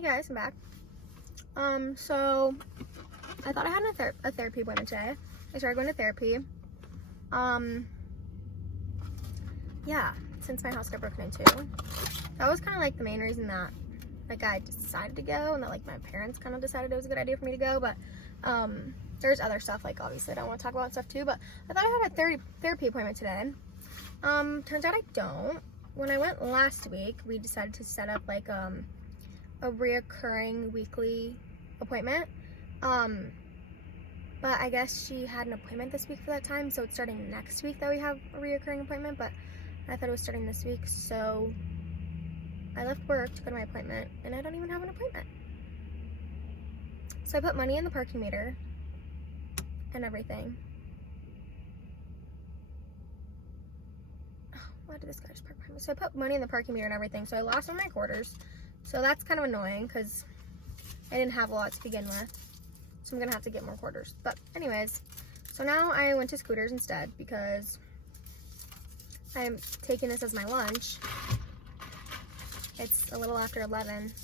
Hey guys, I'm back. So I thought I had a therapy appointment today. I started going to therapy. Yeah, since my house got broken into. That was kind of like the main reason that like I decided to go, and that like my parents kind of decided it was a good idea for me to go. But there's other stuff, like obviously I don't want to talk about stuff too, but I thought I had a therapy appointment today. Turns out I don't. When I went last week, we decided to set up like a reoccurring weekly appointment. But I guess she had an appointment this week for that time, so it's starting next week that we have a reoccurring appointment, but I thought it was starting this week, so I left work to go to my appointment, and I don't even have an appointment. So I put money in the parking meter and everything. Why did this guy just park behind me? So I put money in the parking meter and everything, so I lost all my quarters. So that's kind of annoying because I didn't have a lot to begin with. So I'm gonna have to get more quarters. But anyways, so now I went to Scooters instead because I'm taking this as my lunch. It's a little after 11.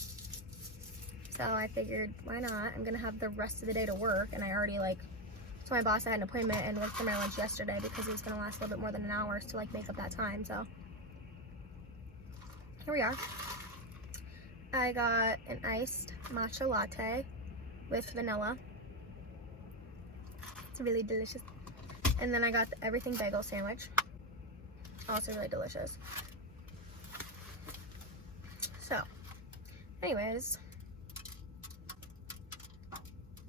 So I figured, why not? I'm gonna have the rest of the day to work, and I already so my boss, I had an appointment and worked for my lunch yesterday because it was gonna last a little bit more than an hour to like make up that time. So here we are. I got an iced matcha latte with vanilla. It's really delicious. And then I got the everything bagel sandwich. Also really delicious. So, anyways,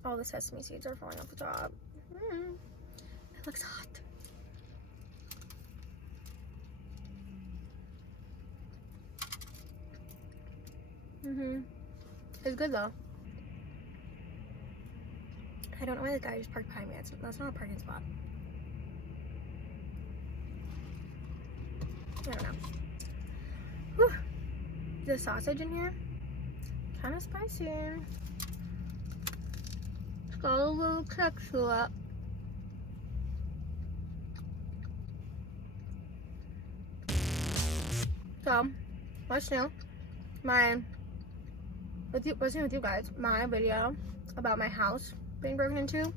all the sesame seeds are falling off the top. It looks hot. It's good though. I don't know why the guy just parked behind me. That's not a parking spot. I don't know. Whew. The sausage in here, kind of spicy. It's got a little kick to it. So, what's new? What's new with you guys? My video about my house being broken into was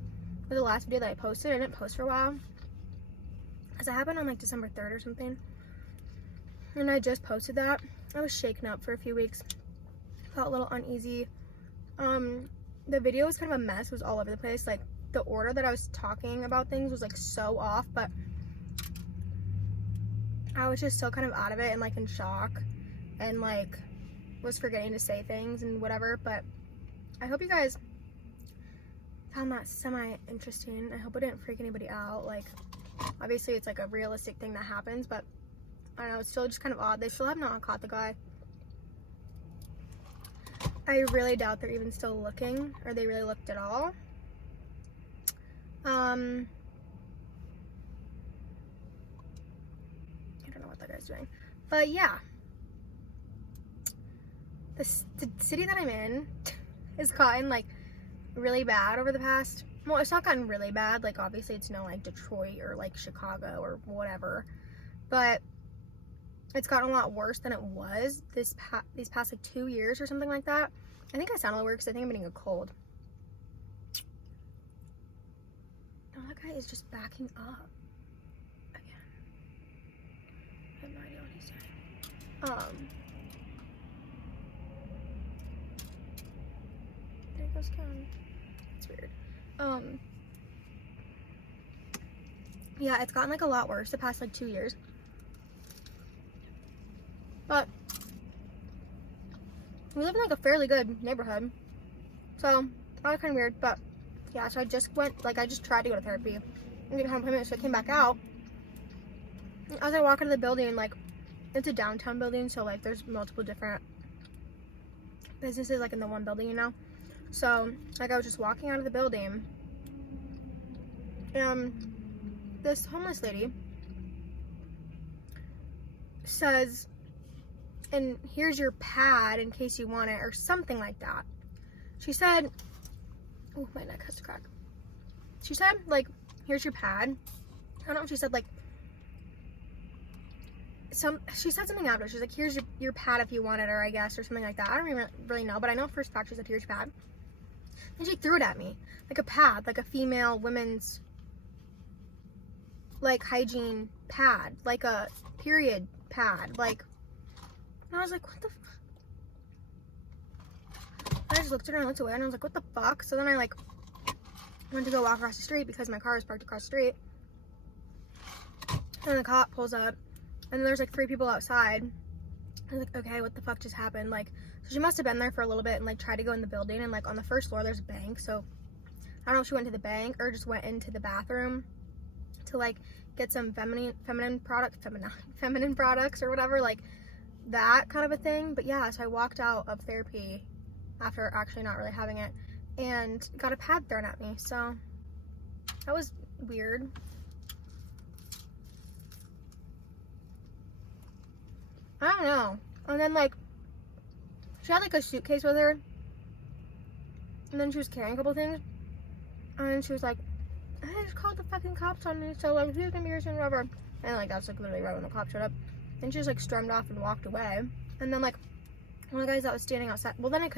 the last video that I posted. I didn't post for a while because it happened on like December 3rd or something, and I just posted that. I was shaken up for a few weeks, felt a little uneasy. The video was kind of a mess. It was all over the place. Like the order that I was talking about things was like so off, but I was just still kind of out of it and like in shock, and like was forgetting to say things and whatever. But I hope you guys found that semi-interesting. I hope it didn't freak anybody out. Like, obviously it's like a realistic thing that happens, but I don't know, it's still just kind of odd. They still have not caught the guy. I really doubt they're even still looking, or they really looked at all. I don't know what that guy's doing, but yeah, the city that I'm in has gotten like really bad over the past, well, it's not gotten really bad, like obviously it's no like Detroit or like Chicago or whatever, but it's gotten a lot worse than it was these past like 2 years or something like that. I think I sound a little weird because I think I'm getting a cold. No, that guy is just backing up again. I have no idea what he's saying. There goes Ken. It's weird. Yeah, it's gotten like a lot worse the past like 2 years. But we live in like a fairly good neighborhood, so that was kind of weird. But yeah, so I just tried to go to therapy and get home appointment, so I came back out. As I walk into the building, like it's a downtown building, so like there's multiple different businesses like in the one building, you know. So like I was just walking out of the building, and this homeless lady says, and here's your pad in case you want it, or something like that. She said, oh, my neck has to crack. She said, like, here's your pad. I don't know if she said, like, she said something after. She's like, here's your pad if you want it, or I guess, or something like that. I don't even really know, but I know first fact she said, here's your pad. And she threw it at me, like a pad, like a female women's, like, hygiene pad, like a period pad, like, and I was like, what the fuck? I just looked at her and looked away, and I was like, what the fuck? So then I, like, went to go walk across the street because my car was parked across the street. And the cop pulls up, and there's, like, 3 people outside. I was like, okay, what the fuck just happened? Like, so she must have been there for a little bit and, like, tried to go in the building, and, like, on the first floor, there's a bank, so I don't know if she went to the bank or just went into the bathroom to, like, get some feminine products or whatever, like, that kind of a thing. But yeah, so I walked out of therapy after actually not really having it and got a pad thrown at me, so that was weird. I don't know. And then, like, she had, like, a suitcase with her, and then she was carrying a couple things, and she was like, I just called the fucking cops on me, so, like, who's gonna be here soon, whatever. And, like, that's, like, literally right when the cops showed up. And she just, like, stormed off and walked away. And then, like, one of the guys that was standing outside, well, then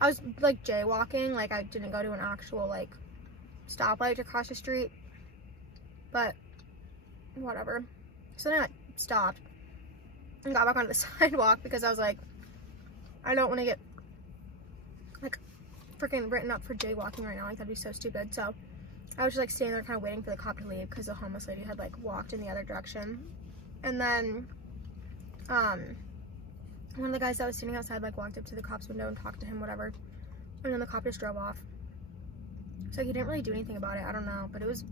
I was, like, jaywalking, like, I didn't go to an actual, like, stoplight to cross the street, but whatever. So then I, like, stopped and got back onto the sidewalk because I was like, I don't want to get, like, freaking written up for jaywalking right now, like, that'd be so stupid. So I was just, like, standing there kind of waiting for the cop to leave because the homeless lady had, like, walked in the other direction. And then, one of the guys that was standing outside, like, walked up to the cop's window and talked to him, whatever. And then the cop just drove off. So he didn't really do anything about it, I don't know, but it was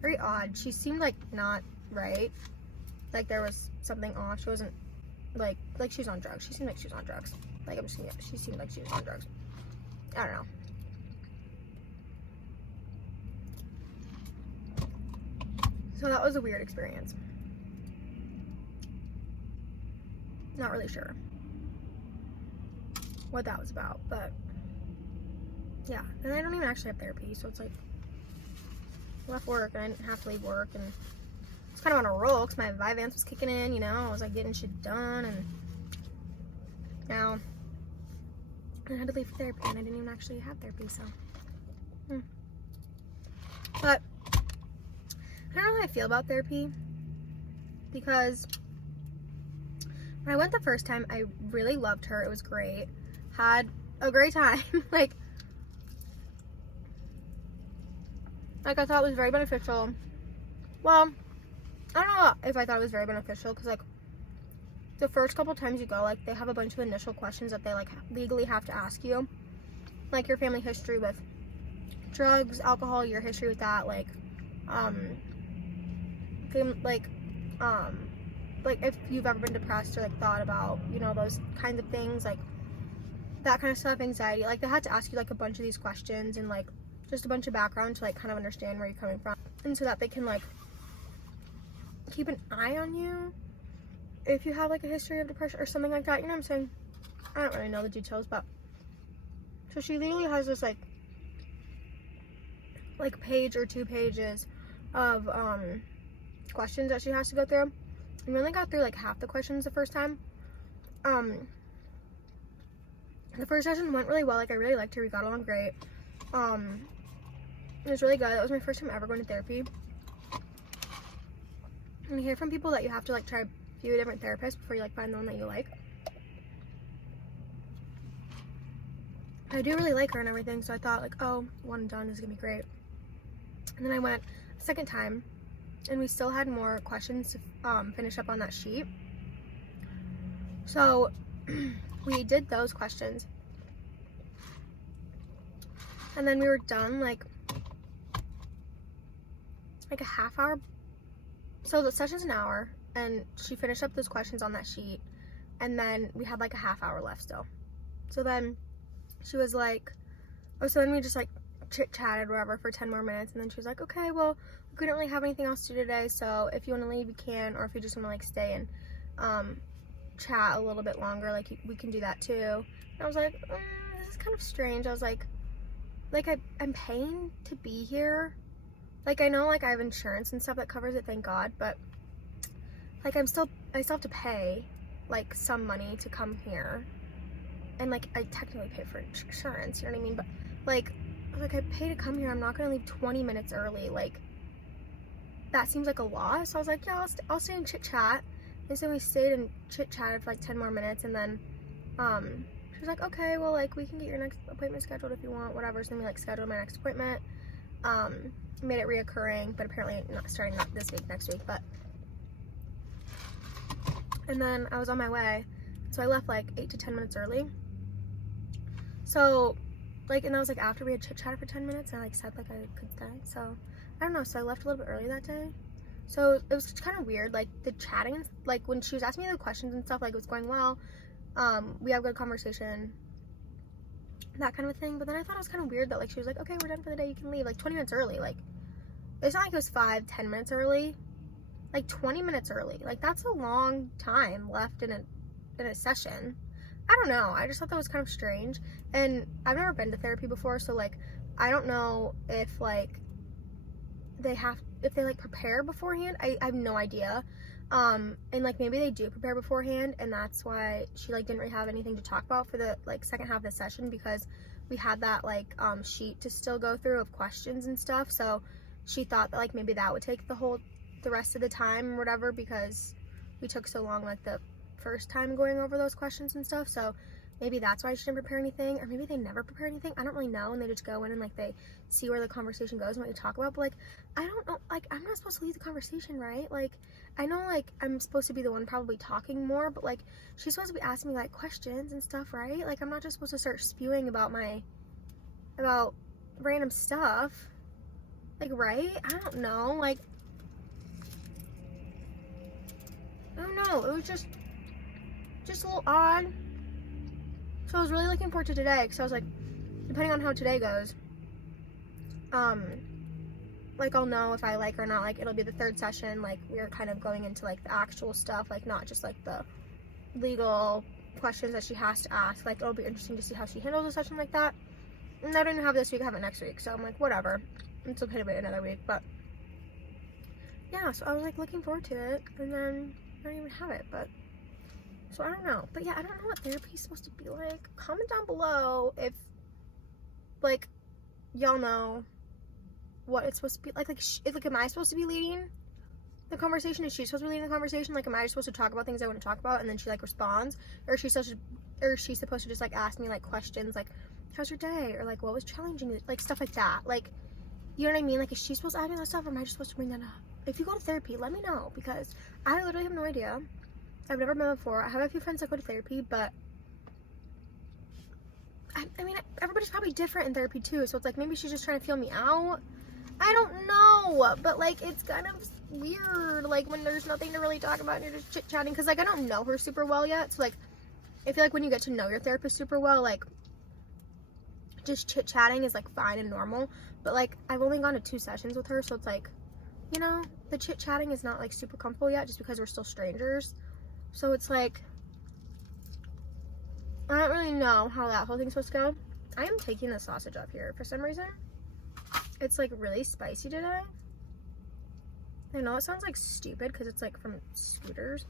very odd. She seemed, like, not right. Like, there was something off. She wasn't, like she was on drugs. She seemed like she was on drugs. Like, I'm just gonna, she seemed like she was on drugs. I don't know. So that was a weird experience. Not really sure what that was about, but yeah. And I don't even actually have therapy, so it's like, I left work and I didn't have to leave work, and it's kind of on a roll because my Vyvanse was kicking in, you know. I was like getting shit done, and now I had to leave for therapy, and I didn't even actually have therapy, so. But I don't know how I feel about therapy, because when I went the first time, I really loved her. It was great. Had a great time. like I thought it was very beneficial. Well, I don't know if I thought it was very beneficial, because, like, the first couple times you go, like, they have a bunch of initial questions that they, like, legally have to ask you. Like, your family history with drugs, alcohol, your history with that, like, like, if you've ever been depressed or, like, thought about, you know, those kinds of things, like, that kind of stuff, anxiety. Like, they had to ask you, like, a bunch of these questions and, like, just a bunch of background to, like, kind of understand where you're coming from. And so that they can, like, keep an eye on you if you have, like, a history of depression or something like that, you know what I'm saying? I don't really know the details, but so she literally has this, like page or 2 pages of questions that she has to go through, and we only got through, like, half the questions the first time. The first session went really well. Like, I really liked her. We got along great. It was really good. That was my first time ever going to therapy. And you hear from people that you have to, like, try a few different therapists before you, like, find the one that you like. I do really like her and everything, so I thought, like, oh, one and done is gonna be great. And then I went a second time, and we still had more questions to finish up on that sheet. So we did those questions, and then we were done like a half hour. So the session's an hour, and she finished up those questions on that sheet, and then we had like a half hour left still. So then she was like, oh, so then we just like chit-chatted whatever for 10 more minutes, and then she was like, okay, well, we couldn't really have anything else to do today, so if you want to leave you can, or if you just want to like stay and chat a little bit longer, like we can do that too. And I was like, this is kind of strange. I was like I'm paying to be here. Like, I know, like, I have insurance and stuff that covers it, thank God, but like I'm still I still have to pay like some money to come here, and like I technically pay for insurance, you know what I mean? But like I pay to come here, I'm not gonna leave 20 minutes early. Like that seems like a lot. So I was like, yeah, I'll stay and chit chat. And so we stayed and chit chatted for like 10 more minutes, and then she was like, okay, well, like we can get your next appointment scheduled if you want, whatever. So then we like scheduled my next appointment. Made it reoccurring, but apparently not this week, next week. But and then I was on my way, so I left like 8 to 10 minutes early. So like, and that was like after we had chit chatted for 10 minutes, and I like said like I could stay. So I don't know. So I left a little bit early that day. So it was kind of weird, like the chatting, like when she was asking me the questions and stuff, like it was going well. We have good conversation, that kind of a thing. But then I thought it was kind of weird that like she was like, okay, we're done for the day, you can leave, like 20 minutes early. Like it's not like it was 5-10 minutes early, like 20 minutes early. Like that's a long time left in a session. I don't know, I just thought that was kind of strange. And I've never been to therapy before, so like I don't know if like if they like prepare beforehand. I have no idea. And like maybe they do prepare beforehand, and that's why she like didn't really have anything to talk about for the like second half of the session, because we had that like sheet to still go through of questions and stuff. So she thought that like maybe that would take the rest of the time or whatever, because we took so long like the first time going over those questions and stuff. So maybe that's why she didn't prepare anything, or maybe they never prepare anything. I don't really know, and they just go in and like they see where the conversation goes and what you talk about. But like I don't know, like I'm not supposed to lead the conversation, right? Like I know like I'm supposed to be the one probably talking more, but like she's supposed to be asking me like questions and stuff, right? Like I'm not just supposed to start spewing about random stuff, like, right? I don't know, like I don't know, it was just a little odd. So I was really looking forward to today, because I was like, depending on how today goes, like I'll know if I like or not. Like it'll be the third session, like we're kind of going into like the actual stuff, like not just like the legal questions that she has to ask. Like it'll be interesting to see how she handles a session like that. And I don't have this week, I have it next week, so I'm like, whatever, it's okay to wait another week. But yeah, so I was like looking forward to it, and then I don't even have it. But so I don't know. But yeah, I don't know what therapy is supposed to be like. Comment down below if like y'all know what it's supposed to be like. Like am I supposed to be leading the conversation? Is she supposed to be leading the conversation? Like am I supposed to talk about things I want to talk about, and then she like responds? Or is she supposed to just like ask me like questions like, how's your day? Or like, what was challenging you? Like stuff like that. Like, you know what I mean? Like, is she supposed to ask me that stuff, or am I just supposed to bring that up? If you go to therapy, let me know, because I literally have no idea. I've never been before. I have a few friends that go to therapy, but I mean, everybody's probably different in therapy too. So it's like, maybe she's just trying to feel me out. I don't know, but like, it's kind of weird, like when there's nothing to really talk about and you're just chit-chatting, because like I don't know her super well yet. So like, I feel like when you get to know your therapist super well, like just chit-chatting is like fine and normal. But like, I've only gone to 2 sessions with her, so it's like, you know, the chit-chatting is not like super comfortable yet, just because we're still strangers. So it's like, I don't really know how that whole thing's supposed to go. I am taking the sausage up here for some reason. It's like really spicy today. I know it sounds like stupid because it's like from Scooters.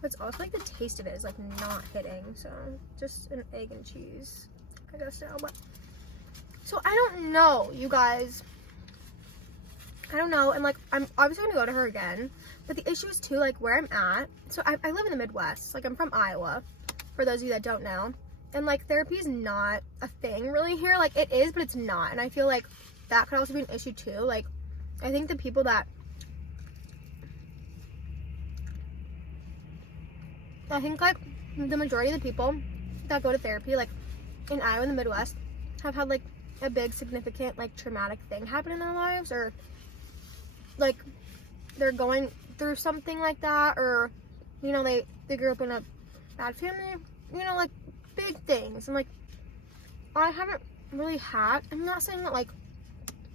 But it's also like the taste of it is like not hitting. So just an egg and cheese, I guess now. But so I don't know, you guys. I don't know. And like, I'm obviously gonna go to her again. But the issue is too, like where I'm at. So I live in the Midwest. Like I'm from Iowa, for those of you that don't know. And like therapy is not a thing really here. Like it is, but it's not. And I feel like that could also be an issue too. Like I think the people that, I think like the majority of the people that go to therapy, like in Iowa in the Midwest, have had like a big significant like traumatic thing happen in their lives, or like they're going through something like that, or you know, they grew up in a bad family, you know, like big things. And like I haven't really had, I'm not saying that like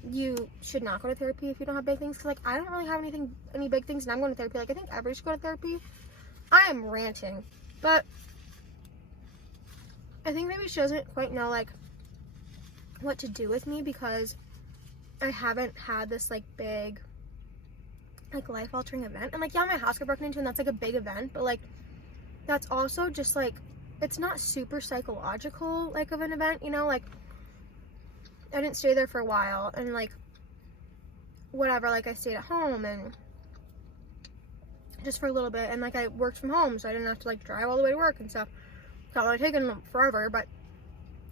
you should not go to therapy if you don't have big things, because like I don't really have any big things, and I'm going to therapy. Like I think everybody should go to therapy. I am ranting, but I think maybe she doesn't quite know like what to do with me, because I haven't had this like big like life-altering event. And like, yeah, my house got broken into and that's like a big event, but like that's also just like, it's not super psychological like of an event, you know? Like, I didn't stay there for a while and like whatever, like I stayed at home and just for a little bit, and like I worked from home so I didn't have to like drive all the way to work and stuff. That would have taken forever, but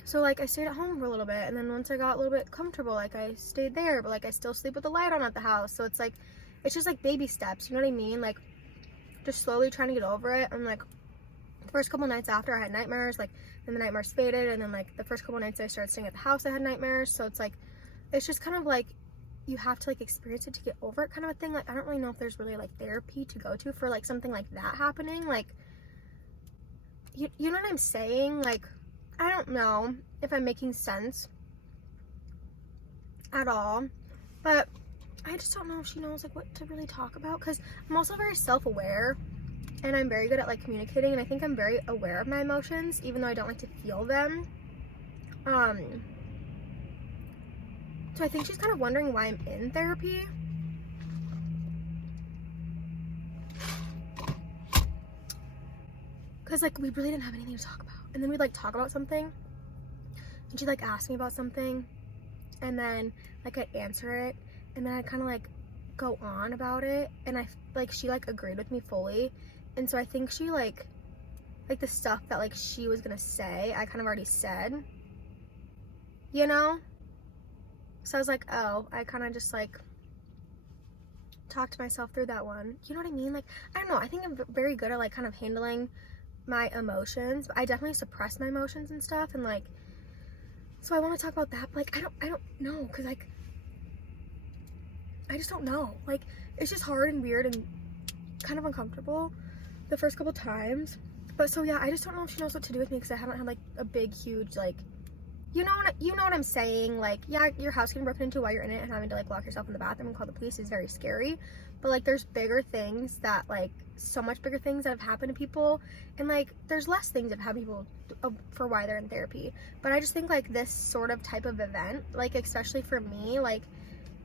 so like I stayed at home for a little bit, and then once I got a little bit comfortable, like I stayed there, but like I still sleep with the light on at the house. So it's like, it's just like baby steps, you know what I mean? Like just slowly trying to get over it. And like the first couple nights after, I had nightmares, like then the nightmares faded, and then like the first couple nights I started staying at the house, I had nightmares. So it's like, it's just kind of like you have to like experience it to get over it kind of a thing. Like I don't really know if there's really like therapy to go to for like something like that happening. Like you know what I'm saying? Like I don't know if I'm making sense at all, but I just don't know if she knows like what to really talk about, because I'm also very self-aware and I'm very good at like communicating, and I think I'm very aware of my emotions even though I don't like to feel them. So I think she's kind of wondering why I'm in therapy. Because like we really didn't have anything to talk about, and then we'd like talk about something and she'd like ask me about something, and then like I'd answer it, and then I'd kind of like go on about it, and I like she like agreed with me fully. And so I think she like the stuff that like she was gonna say I kind of already said, you know? So I was like, oh, I kind of just like talked myself through that one, you know what I mean? Like I don't know, I think I'm very good at like kind of handling my emotions, but I definitely suppress my emotions and stuff, and like so I want to talk about that, but like I don't know, because like I just don't know, like it's just hard and weird and kind of uncomfortable the first couple times. But so yeah, I just don't know if she knows what to do with me, because I haven't had like a big huge like, you know what I'm saying? Like, yeah, your house getting broken into while you're in it and having to like lock yourself in the bathroom and call the police is very scary, but like there's bigger things that like, so much bigger things that have happened to people, and like there's less things that have people for why they're in therapy. But I just think like this sort of type of event, like especially for me, like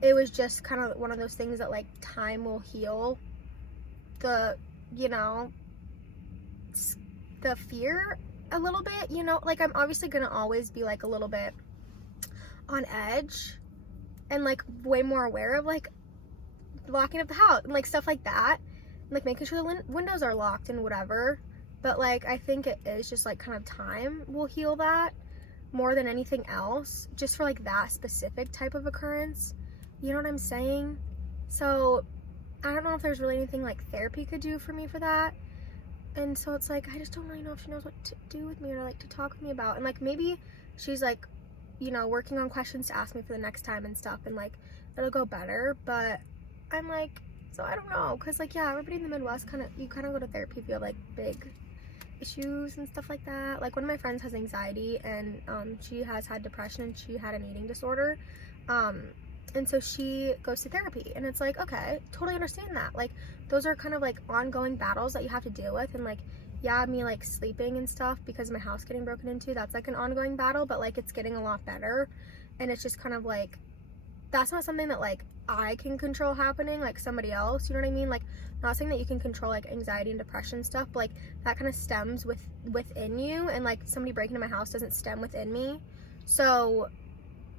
it was just kind of one of those things that like time will heal the, you know, the fear a little bit, you know? Like I'm obviously gonna always be like a little bit on edge and like way more aware of like locking up the house and like stuff like that, and, like making sure the windows are locked and whatever. But like I think it is just like kind of time will heal that more than anything else, just for like that specific type of occurrence, you know what I'm saying? So I don't know if there's really anything like therapy could do for me for that. And so it's like, I just don't really know if she knows what to do with me or like to talk with me about. And like maybe she's like, you know, working on questions to ask me for the next time and stuff, and like it'll go better. But I'm like, so I don't know, because like, yeah, everybody in the Midwest you kind of go to therapy if you have like big issues and stuff like that. Like one of my friends has anxiety, and she has had depression, and she had an eating disorder. And so she goes to therapy, and it's like, okay, totally understand that. Like those are kind of like ongoing battles that you have to deal with. And like, yeah, me like sleeping and stuff because of my house getting broken into, that's like an ongoing battle, but like it's getting a lot better. And it's just kind of like, that's not something that like I can control happening, like somebody else, you know what I mean? Like not saying that you can control like anxiety and depression stuff, but like that kind of stems within you, and like somebody breaking into my house doesn't stem within me. So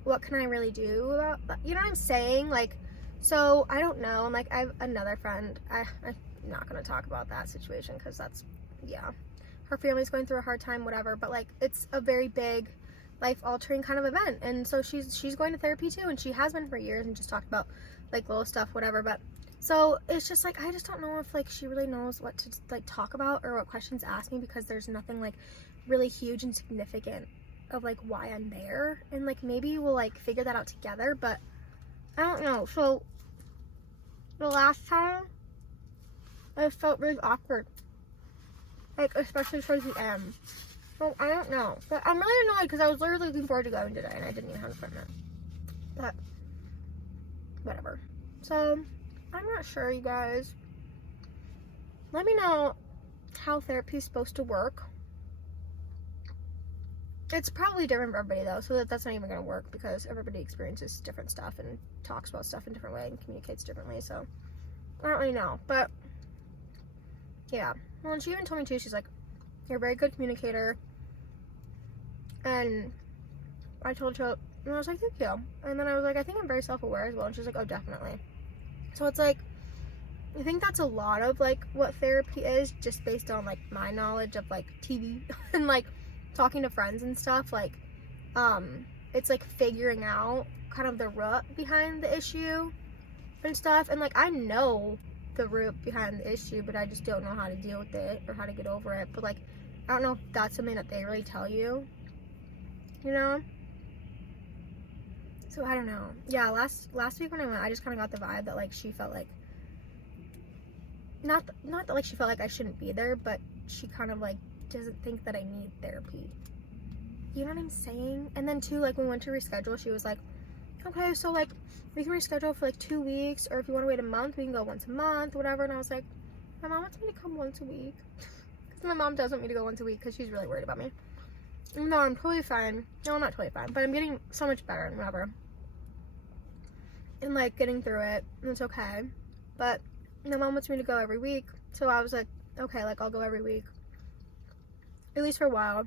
what can I really do about that? You know what I'm saying? Like, so I don't know. And like I have another friend, I'm not gonna talk about that situation because that's, yeah, her family's going through a hard time, whatever, but like it's a very big life-altering kind of event, and so she's going to therapy too, and she has been for years, and just talked about like little stuff, whatever. But so it's just like, I just don't know if like she really knows what to like talk about or what questions to ask me, because there's nothing like really huge and significant of like why I'm there, and like maybe we'll like figure that out together, but I don't know. So the last time I felt really awkward, like especially towards the end. So I don't know, but I'm really annoyed because I was literally looking forward to going today and I didn't even have an appointment. But whatever. So I'm not sure, you guys. Let me know how therapy is supposed to work. It's probably different for everybody though, so that's not even gonna work because everybody experiences different stuff and talks about stuff in different way and communicates differently. So I don't really know, but yeah. Well, and she even told me too, she's like, you're a very good communicator. And I told her, and I was like, thank you. And then I was like, I think I'm very self-aware as well. And she's like, oh, definitely. So it's like, I think that's a lot of like what therapy is, just based on like my knowledge of like TV and like talking to friends and stuff. Like, it's like figuring out kind of the root behind the issue and stuff. And like, I know the root behind the issue, but I just don't know how to deal with it or how to get over it. But like, I don't know if that's something that they really tell you, you know? So I don't know. Yeah, last week when I went, I just kind of got the vibe that like she felt like, not that like she felt like I shouldn't be there, but she kind of like doesn't think that I need therapy. You know what I'm saying? And then too, like when we went to reschedule, she was like, okay, so like we can reschedule for like 2 weeks, or if you want to wait a month, we can go once a month, whatever. And I was like, my mom wants me to come once a week. Because my mom does want me to go once a week because she's really worried about me. No, I'm totally fine. No, I'm not totally fine, but I'm getting so much better and whatever. And like getting through it, and it's okay. But my mom wants me to go every week, so I was like, okay, like I'll go every week, at least for a while.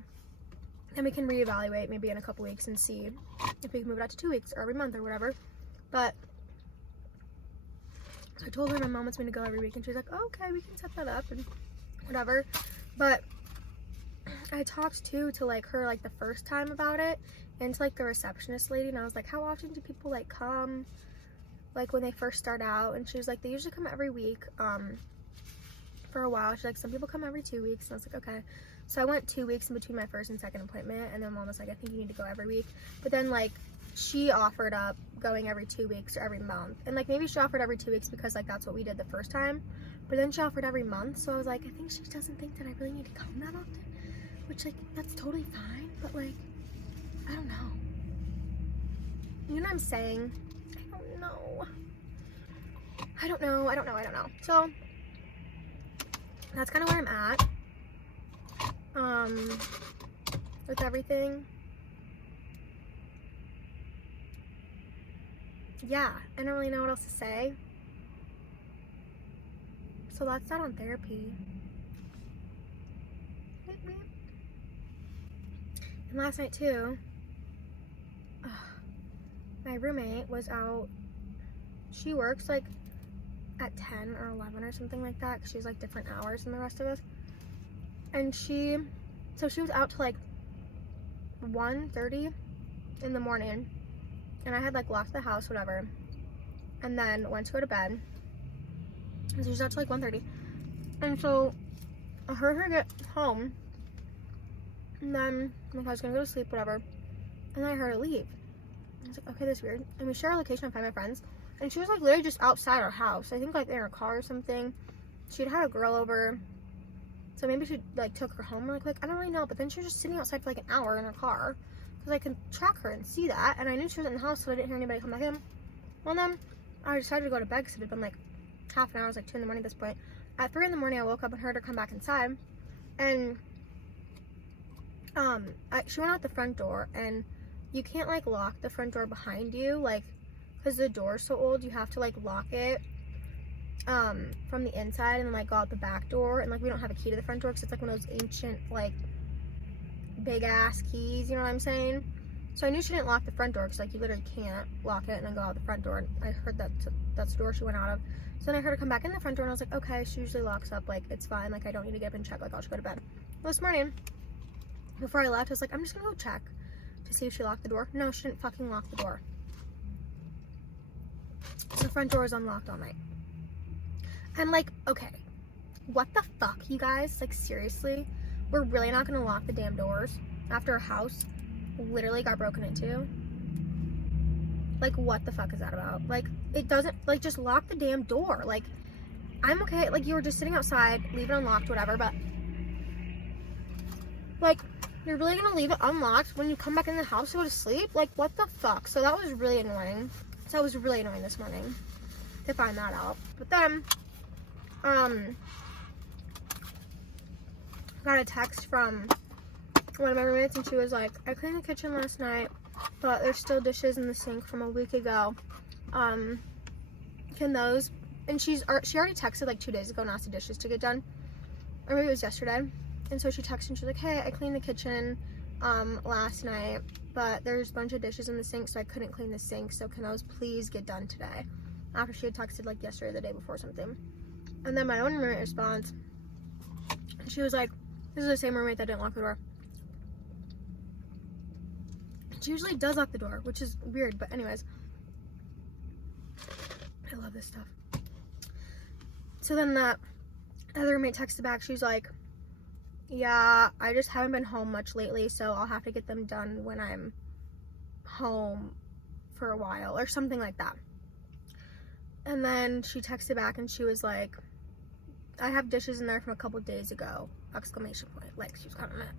And we can reevaluate maybe in a couple weeks and see if we can move it out to 2 weeks or every month or whatever. But so I told her my mom wants me to go every week, and she's like, oh, okay, we can set that up and whatever. But I talked too to like her like the first time about it, and to like the receptionist lady, and I was like, how often do people like come like when they first start out? And she was like, they usually come every week. For a while, she's like, some people come every 2 weeks. And I was like, okay. So I went 2 weeks in between my first and second appointment, and then mom was like, I think you need to go every week. But then like she offered up going every 2 weeks or every month, and like maybe she offered every 2 weeks because like that's what we did the first time, but then she offered every month. So I was like, I think she doesn't think that I really need to come that often, which like that's totally fine, but like I don't know, you know what I'm saying? I don't know. So that's kind of where I'm at with everything. Yeah, I don't really know what else to say. So that's that on therapy. And last night too, my roommate was out. She works like at 10 or 11 or something like that, because she's like different hours than the rest of us. And she was out till like 1:30 in the morning, and I had like locked the house, whatever, and then went to go to bed. And so she was out till like 1:30, and so I heard her get home, and then like I was gonna go to sleep, whatever, and then I heard her leave. I was like, okay, that's weird. And we share a location on Find My Friends, and she was like literally just outside our house, I think like in her car or something. She'd had a girl over, so maybe she like took her home really quick, I don't really know. But then she was just sitting outside for like an hour in her car, because I could track her and see that, and I knew she was in the house, so I didn't hear anybody come back in. Well, then I decided to go to bed because it had been like half an hour. It was like 2 in the morning at this point. At 3 in the morning, I woke up and heard her come back inside, and she went out the front door, and you can't like lock the front door behind you, like, because the door's so old, you have to like lock it from the inside and then like go out the back door. And like we don't have a key to the front door because it's like one of those ancient like big ass keys, you know what I'm saying? So I knew she didn't lock the front door, because like you literally can't lock it and then go out the front door. And I heard that's the door she went out of. So then I heard her come back in the front door, and I was like, okay, she usually locks up, like it's fine, like I don't need to get up and check, like I'll just go to bed. Well, this morning before I left, I was like, I'm just gonna go check to see if she locked the door. No, she didn't fucking lock the door. So the front door is unlocked all night. I'm like, okay, what the fuck, you guys? Like, seriously? We're really not gonna lock the damn doors after a house literally got broken into? Like, what the fuck is that about? Like, it doesn't, like, just lock the damn door. Like, I'm okay, like, you were just sitting outside, leave it unlocked, whatever, but like, you're really gonna leave it unlocked when you come back in the house to go to sleep? Like, what the fuck? So that was really annoying. So that was really annoying this morning to find that out. But then, got a text from one of my roommates, and she was like, I cleaned the kitchen last night, but there's still dishes in the sink from a week ago. Can those and she already texted like 2 days ago and asked the dishes to get done, or maybe it was yesterday. And so she texted and she's like, hey, I cleaned the kitchen last night, but there's a bunch of dishes in the sink, so I couldn't clean the sink, so can those please get done today? After she had texted like yesterday or the day before something. And then my own roommate responds, she was like, this is the same roommate that didn't lock the door. She usually does lock the door, which is weird, but anyways, I love this stuff. So then that other roommate texted back, she was like, yeah, I just haven't been home much lately, so I'll have to get them done when I'm home for a while, or something like that. And then she texted back and she was like, I have dishes in there from a couple days ago, exclamation point, like she was kind of mad.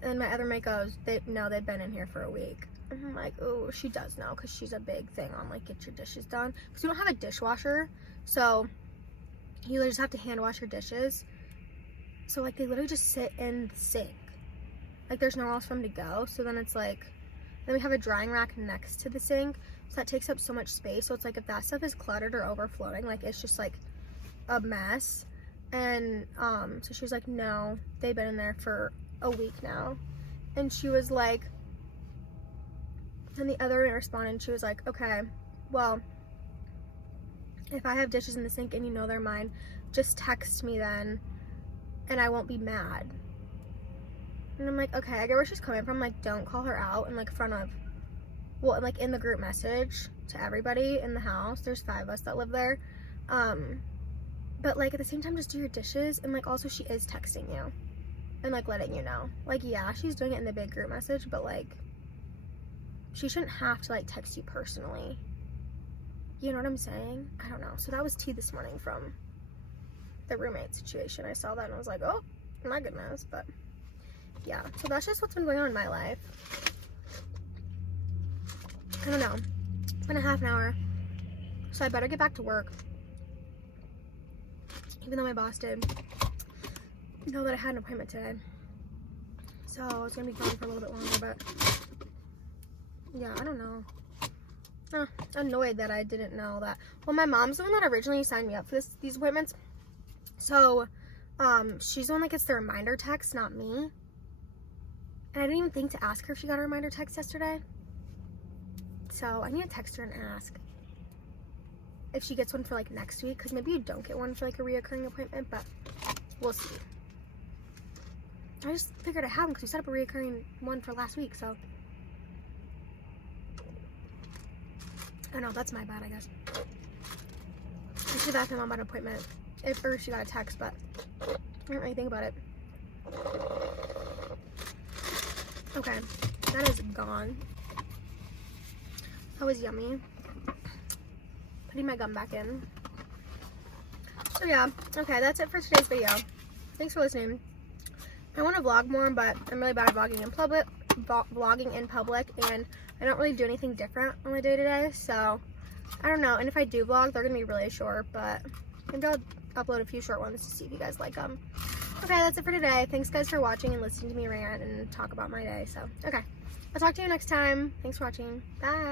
And then my other mate goes, no, they've been in here for a week. And I'm like, oh, she does know, because she's a big thing on like get your dishes done, because we don't have a dishwasher, so you just have to hand wash your dishes. So like they literally just sit in the sink, like there's nowhere else for them to go. So then it's like, then we have a drying rack next to the sink, so that takes up so much space. So it's like if that stuff is cluttered or overflowing, like it's just like a mess. And so she was like, no, they've been in there for a week now. And she was like, and the other one responded and she was like, okay, well, if I have dishes in the sink and you know they're mine, just text me then and I won't be mad. And I'm like, okay, I get where she's coming from. Like, don't call her out in like front of, well, like in the group message to everybody in the house. There's 5 of us that live there. But like at the same time, just do your dishes. And like also she is texting you and like letting you know. Like, yeah, she's doing it in the big group message, but like she shouldn't have to like text you personally. You know what I'm saying? I don't know. So that was tea this morning from the roommate situation. I saw that and I was like, oh my goodness. But yeah, so that's just what's been going on in my life. I don't know. It's been a half an hour, so I better get back to work. Even though my boss did know that I had an appointment today. So I was gonna be gone for a little bit longer, but yeah, I don't know. Annoyed that I didn't know that. Well, my mom's the one that originally signed me up for these appointments. So, she's the one that gets the reminder text, not me. And I didn't even think to ask her if she got a reminder text yesterday. So, I need to text her and ask if she gets one for like next week, because maybe you don't get one for like a reoccurring appointment, but we'll see. I just figured I have them because we set up a reoccurring one for last week, so. I know, that's my bad, I guess. I should have asked my mom about an appointment, or she got a text, but I didn't really think about it. Okay, that is gone. That was yummy. Putting my gum back in. So yeah, okay, that's it for today's video. Thanks for listening. I want to vlog more, but I'm really bad at vlogging in public, and I don't really do anything different on the day-to-day, so I don't know. And if I do vlog, they're gonna be really short, but maybe I'll upload a few short ones to see if you guys like them. Okay, that's it for today. Thanks guys for watching and listening to me rant and talk about my day. So okay, I'll talk to you next time. Thanks for watching. Bye.